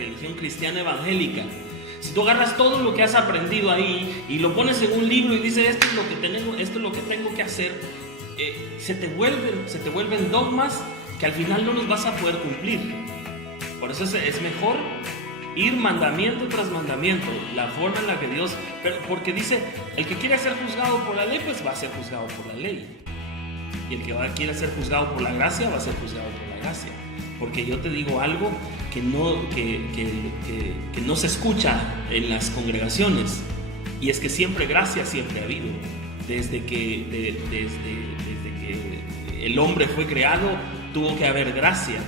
religión cristiana evangélica. Si tú agarras todo lo que has aprendido ahí y lo pones en un libro y dices esto es lo que tengo que hacer, se te vuelven dogmas que al final no los vas a poder cumplir. Por eso es mejor ir mandamiento tras mandamiento, la forma en la que Dios, porque dice, el que quiere ser juzgado por la ley, pues va a ser juzgado por la ley. Y el que quiera ser juzgado por la gracia, va a ser juzgado por la gracia. Porque yo te digo algo que no se escucha en las congregaciones, y es que siempre gracia siempre ha habido. Desde que el hombre fue creado, tuvo que haber gracia.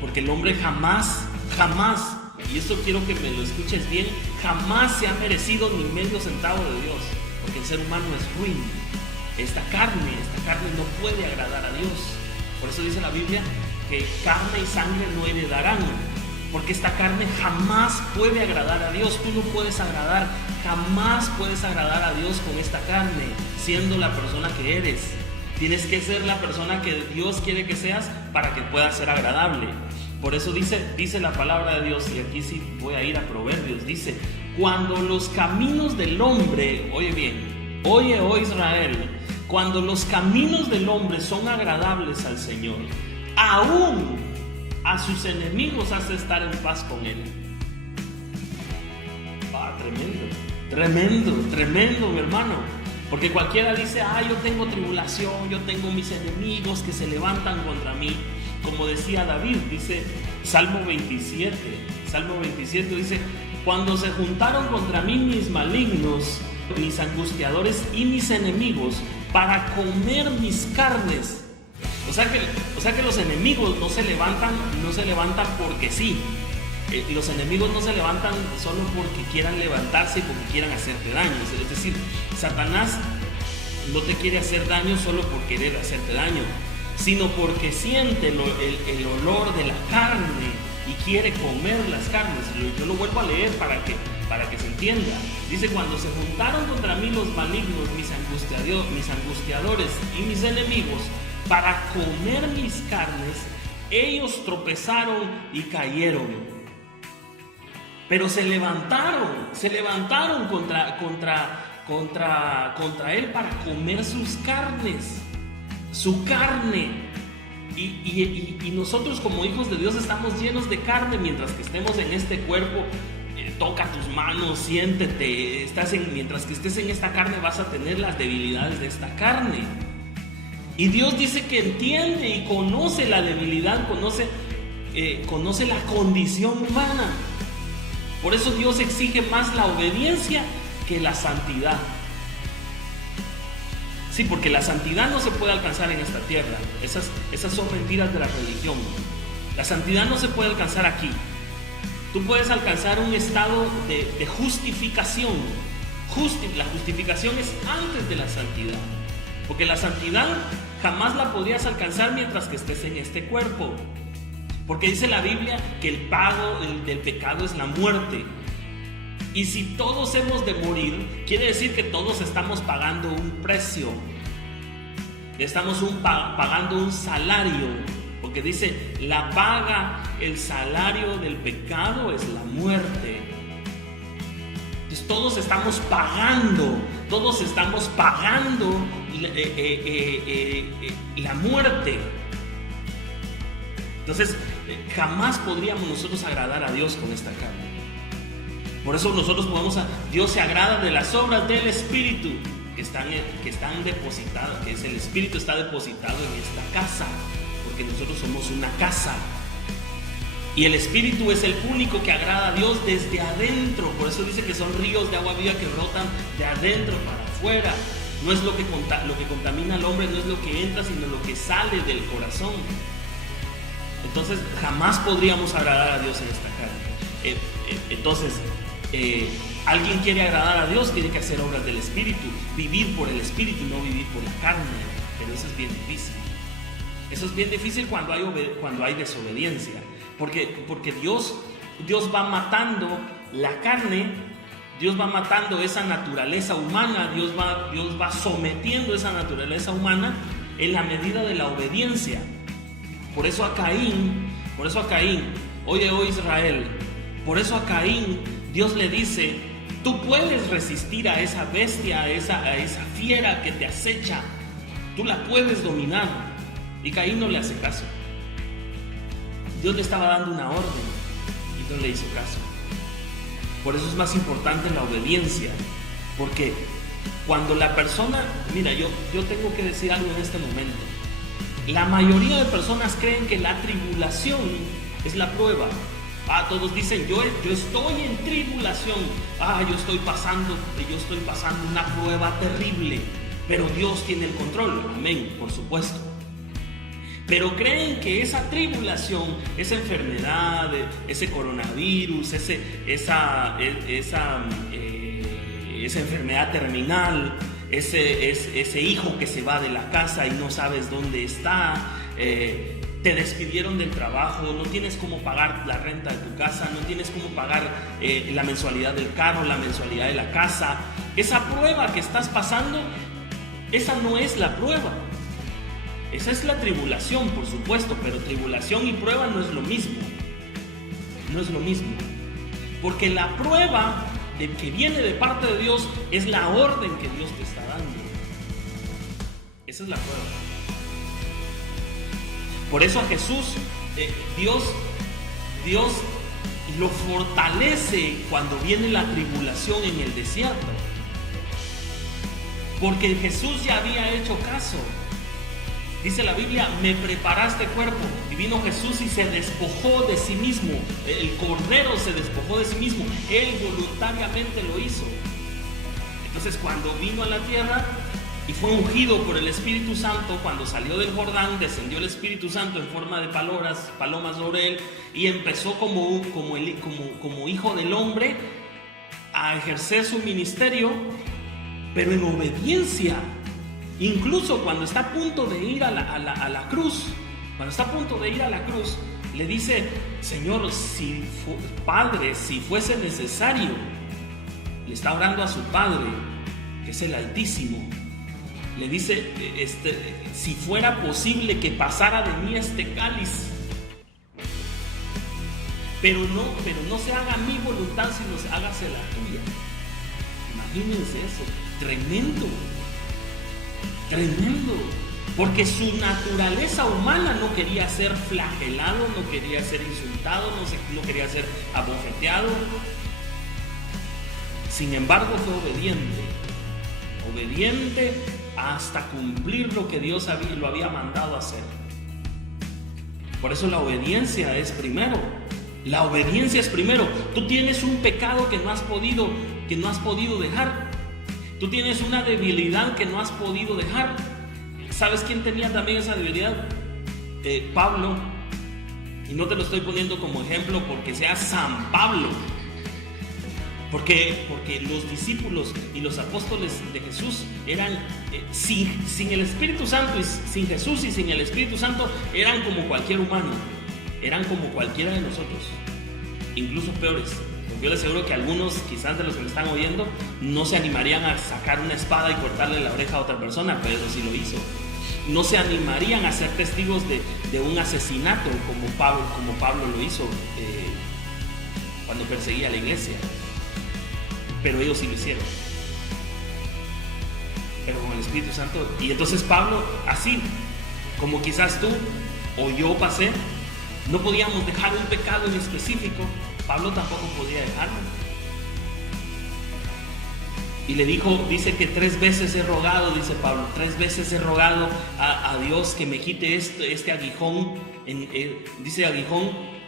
Porque el hombre jamás, y esto quiero que me lo escuches bien, jamás se ha merecido ni medio centavo de Dios, porque el ser humano es ruin. Esta carne no puede agradar a Dios. Por eso dice la Biblia que carne y sangre no heredarán, porque esta carne jamás puede agradar a Dios. Tú no puedes jamás puedes agradar a Dios con esta carne, siendo la persona que eres. Tienes que ser la persona que Dios quiere que seas para que puedas ser agradable. Por eso dice la palabra de Dios, y aquí sí voy a ir a Proverbios, dice, cuando los caminos del hombre, oye bien, oye, oh Israel, cuando los caminos del hombre son agradables al Señor, aún a sus enemigos hace estar en paz con él. Tremendo, mi hermano. Porque cualquiera dice, yo tengo tribulación, yo tengo mis enemigos que se levantan contra mí. Como decía David, dice Salmo 27 dice, cuando se juntaron contra mí mis malignos, mis angustiadores y mis enemigos, para comer mis carnes. O sea que los enemigos no se levantan porque sí. Los enemigos no se levantan solo porque quieran levantarse y porque quieran hacerte daño. Es decir, Satanás no te quiere hacer daño solo por querer hacerte daño, sino porque siente el olor de la carne y quiere comer las carnes. Yo lo vuelvo a leer para que se entienda. Dice, cuando se juntaron contra mí los malignos, mis angustiadores y mis enemigos, para comer mis carnes, ellos tropezaron y cayeron. Pero se levantaron contra él para comer sus carnes, su carne. Y nosotros como hijos de Dios estamos llenos de carne mientras que estemos en este cuerpo. Toca tus manos, siéntete, mientras que estés en esta carne vas a tener las debilidades de esta carne. Y Dios dice que entiende y conoce la debilidad, conoce la condición humana. Por eso Dios exige más la obediencia que la santidad. Sí, porque la santidad no se puede alcanzar en esta tierra. Esas son mentiras de la religión. La santidad no se puede alcanzar aquí. Tú puedes alcanzar un estado de justificación. La justificación es antes de la santidad. Porque la santidad jamás la podrías alcanzar mientras que estés en este cuerpo. Porque dice la Biblia que el pago del pecado es la muerte. Y si todos hemos de morir, quiere decir que todos estamos pagando un precio. Estamos pagando un salario. Porque dice, la paga, el salario del pecado es la muerte. Entonces todos estamos pagando la muerte. Entonces jamás podríamos nosotros agradar a Dios con esta carne. Por eso nosotros Dios se agrada de las obras del Espíritu que están depositadas, que es el Espíritu está depositado en esta casa, porque nosotros somos una casa. Y el Espíritu es el único que agrada a Dios desde adentro. Por eso dice que son ríos de agua viva que brotan de adentro para afuera. No es lo que contamina al hombre, no es lo que entra, sino lo que sale del corazón. Entonces jamás podríamos agradar a Dios en esta carne. Entonces alguien quiere agradar a Dios, tiene que hacer obras del Espíritu, vivir por el Espíritu, no vivir por la carne. Pero eso es bien difícil. Eso es bien difícil cuando hay desobediencia, porque Dios va matando la carne, Dios va matando esa naturaleza humana, Dios va sometiendo esa naturaleza humana en la medida de la obediencia. Por eso a Caín, Oye, oh Israel, por eso a Caín Dios le dice: tú puedes resistir a esa bestia, a esa fiera que te acecha, tú la puedes dominar. Y Caín no le hace caso. Dios le estaba dando una orden y no le hizo caso. Por eso es más importante la obediencia, porque cuando la persona, mira, yo tengo que decir algo en este momento. La mayoría de personas creen que la tribulación es la prueba. Todos dicen: yo estoy en tribulación. Yo estoy pasando una prueba terrible, pero Dios tiene el control. Amén, por supuesto. Pero creen que esa tribulación, esa enfermedad, ese coronavirus, esa enfermedad terminal, ese hijo que se va de la casa y no sabes dónde está, te despidieron del trabajo, no tienes cómo pagar la renta de tu casa, no tienes cómo pagar la mensualidad del carro, la mensualidad de la casa. Esa prueba que estás pasando, esa no es la prueba. Esa es la tribulación, por supuesto, pero tribulación y prueba no es lo mismo. No es lo mismo. Porque la prueba que viene de parte de Dios es la orden que Dios te está dando. Esa es la prueba. Por eso a Jesús, Dios lo fortalece cuando viene la tribulación en el desierto. Porque Jesús ya había hecho caso. Dice la Biblia: me preparaste cuerpo. Y vino Jesús y se despojó de sí mismo. El Cordero se despojó de sí mismo. Él voluntariamente lo hizo. Entonces, cuando vino a la tierra y fue ungido por el Espíritu Santo, cuando salió del Jordán, descendió el Espíritu Santo en forma de palomas sobre él, y empezó como hijo del hombre a ejercer su ministerio, pero en obediencia. Incluso cuando está a punto de ir a la cruz, le dice: Señor, Padre, si fuese necesario, le está orando a su Padre, que es el Altísimo. Le dice: si fuera posible que pasara de mí este cáliz, pero no se haga mi voluntad, sino se hágase la tuya. Imagínense eso, tremendo. Porque su naturaleza humana no quería ser flagelado, no quería ser insultado, no quería ser abofeteado. Sin embargo, fue obediente hasta cumplir lo que Dios lo había mandado hacer. Por eso la obediencia es primero. Tú tienes un pecado que no has podido dejar. Tú tienes una debilidad que no has podido dejar. ¿Sabes quién tenía también esa debilidad? Pablo. Y no te lo estoy poniendo como ejemplo porque sea San Pablo. Porque los discípulos y los apóstoles de Jesús eran, sin el Espíritu Santo, y sin Jesús y sin el Espíritu Santo, eran como cualquier humano. Eran como cualquiera de nosotros. Incluso peores. Yo les aseguro que algunos, quizás de los que me están oyendo, no se animarían a sacar una espada y cortarle la oreja a otra persona. Pedro sí lo hizo. No se animarían a ser testigos de un asesinato como Pablo lo hizo cuando perseguía a la iglesia. Pero ellos sí lo hicieron. Pero con el Espíritu Santo. Y entonces Pablo, así como quizás tú o yo pasé, no podíamos dejar un pecado en específico. Pablo tampoco podía dejarlo. Y le dice que 3 veces he rogado, dice Pablo, 3 veces he rogado a Dios que me quite este aguijón. Dice aguijón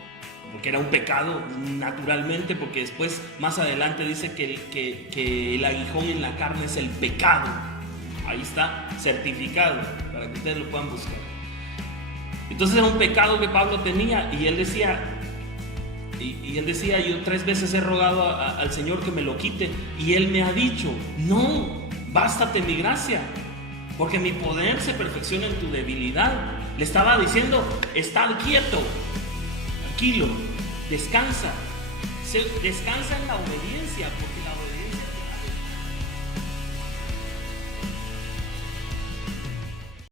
porque era un pecado naturalmente, porque después, más adelante, dice que el aguijón en la carne es el pecado. Ahí está certificado para que ustedes lo puedan buscar. Entonces era un pecado que Pablo tenía, y él decía, yo 3 veces he rogado al Señor que me lo quite, y Él me ha dicho: no, bástate mi gracia, porque mi poder se perfecciona en tu debilidad. Le estaba diciendo: estad quieto, tranquilo, descansa en la obediencia,